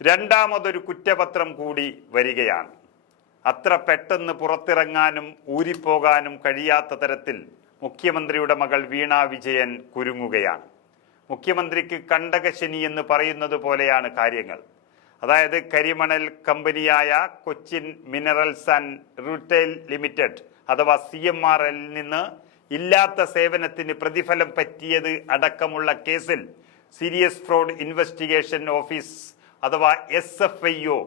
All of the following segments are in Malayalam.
രണ്ടാമതൊരു കുറ്റപത്രം കൂടി വരികയാണ്. അത്ര പെട്ടെന്ന് പുറത്തിറങ്ങാനും ഊരിപ്പോകാനും കഴിയാത്ത തരത്തിൽ മുഖ്യമന്ത്രിയുടെ മകൾ വീണ വിജയൻ കുരുങ്ങുകയാണ്. മുഖ്യമന്ത്രിക്ക് കണ്ടകശനി എന്ന് പറയുന്നത് പോലെയാണ് കാര്യങ്ങൾ. അതായത് കരിമണൽ കമ്പനിയായ Cochin minerals and rutile limited അഥവാ സി എം ആർ എൽ നിന്ന് ഇല്ലാത്ത സേവനത്തിന് പ്രതിഫലം പറ്റിയത് അടക്കമുള്ള കേസിൽ സീരിയസ് ഫ്രോഡ് ഇൻവെസ്റ്റിഗേഷൻ ഓഫീസ് അഥവാ എസ് എഫ് ഐ ഒ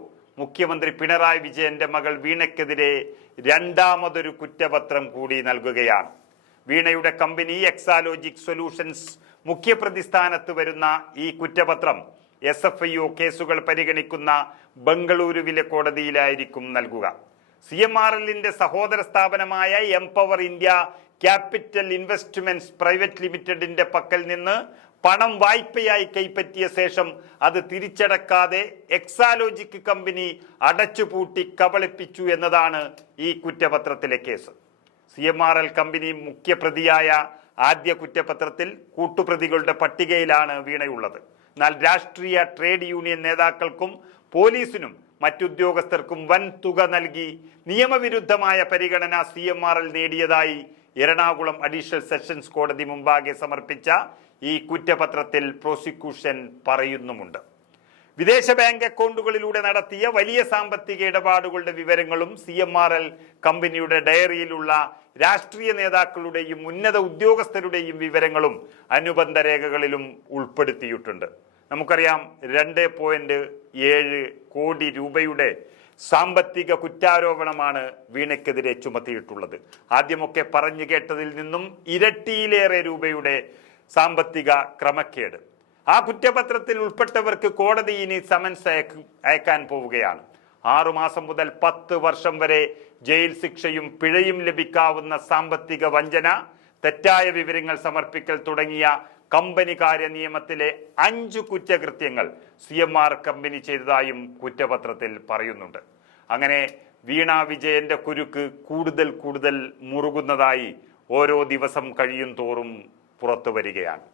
മുഖ്യമന്ത്രി പിണറായി വിജയന്റെ മകൾ വീണയ്ക്കെതിരെ രണ്ടാമതൊരു കുറ്റപത്രം കൂടി നൽകുകയാണ്. വീണയുടെ കമ്പനി എക്സാലോജിക് സൊല്യൂഷൻസ് മുഖ്യപ്രതിസ്ഥാനത്ത് വരുന്ന ഈ കുറ്റപത്രം എസ് എഫ് ഐ ഒ കേസുകൾ പരിഗണിക്കുന്ന ബംഗളൂരുവിലെ കോടതിയിലായിരിക്കും നൽകുക. സി എം ആർ എല്ലിന്റെ സഹോദര സ്ഥാപനമായ empower India capital investments private ലിമിറ്റഡിന്റെ പക്കൽ നിന്ന് പണം വായ്പയായി കൈപ്പറ്റിയ ശേഷം അത് തിരിച്ചടക്കാതെ എക്സാലോജിക് കമ്പനി അടച്ചുപൂട്ടി കബളിപ്പിച്ചു എന്നതാണ് ഈ കുറ്റപത്രത്തിലെ case. C M R L company മുഖ്യപ്രതിയായ ആദ്യ കുറ്റപത്രത്തിൽ കൂട്ടുപ്രതികളുടെ പട്ടികയിലാണ് വീണയുള്ളത്. എന്നാൽ രാഷ്ട്രീയ ട്രേഡ് യൂണിയൻ നേതാക്കൾക്കും പോലീസിനും മറ്റുദ്യോഗസ്ഥർക്കും വൻ തുക നൽകി നിയമവിരുദ്ധമായ പരിഗണന സി എം നേടിയതായി എറണാകുളം അഡീഷണൽ സെഷൻസ് കോടതി മുമ്പാകെ സമർപ്പിച്ച ഈ കുറ്റപത്രത്തിൽ പ്രോസിക്യൂഷൻ പറയുന്നുമുണ്ട്. വിദേശ ബാങ്ക് അക്കൗണ്ടുകളിലൂടെ നടത്തിയ വലിയ സാമ്പത്തിക ഇടപാടുകളുടെ വിവരങ്ങളും സി എം ആർ എൽ കമ്പനിയുടെ ഡയറിയിലുള്ള രാഷ്ട്രീയ നേതാക്കളുടെയും ഉന്നത ഉദ്യോഗസ്ഥരുടെയും വിവരങ്ങളും അനുബന്ധ രേഖകളിലും ഉൾപ്പെടുത്തിയിട്ടുണ്ട്. നമുക്കറിയാം രണ്ട് പോയിന്റ് ഏഴ് കോടി രൂപയുടെ സാമ്പത്തിക കുറ്റാരോപണമാണ് വീണയ്ക്കെതിരെ ചുമത്തിയിട്ടുള്ളത്. ആദ്യമൊക്കെ പറഞ്ഞു കേട്ടതിൽ നിന്നും ഇരട്ടിയിലേറെ രൂപയുടെ സാമ്പത്തിക ക്രമക്കേട്. ആ കുറ്റപത്രത്തിൽ ഉൾപ്പെട്ടവർക്ക് കോടതി ഇനി സമൻസ് അയക്ക് അയക്കാൻ പോവുകയാണ്. ആറുമാസം മുതൽ പത്ത് വർഷം വരെ ജയിൽ ശിക്ഷയും പിഴയും ലഭിക്കാവുന്ന സാമ്പത്തിക വഞ്ചന തെറ്റായ വിവരങ്ങൾ സമർപ്പിക്കൽ തുടങ്ങിയ കമ്പനി കാര്യ നിയമത്തിലെ അഞ്ചു കുറ്റകൃത്യങ്ങൾ സി എം ആർ കമ്പനി ചെയ്തതായും കുറ്റപത്രത്തിൽ പറയുന്നുണ്ട്. അങ്ങനെ വീണ വിജയന്റെ കുരുക്ക് കൂടുതൽ കൂടുതൽ മുറുകുന്നതായി ഓരോ ദിവസം കഴിയും തോറും പുറത്തു വരികയാണ്.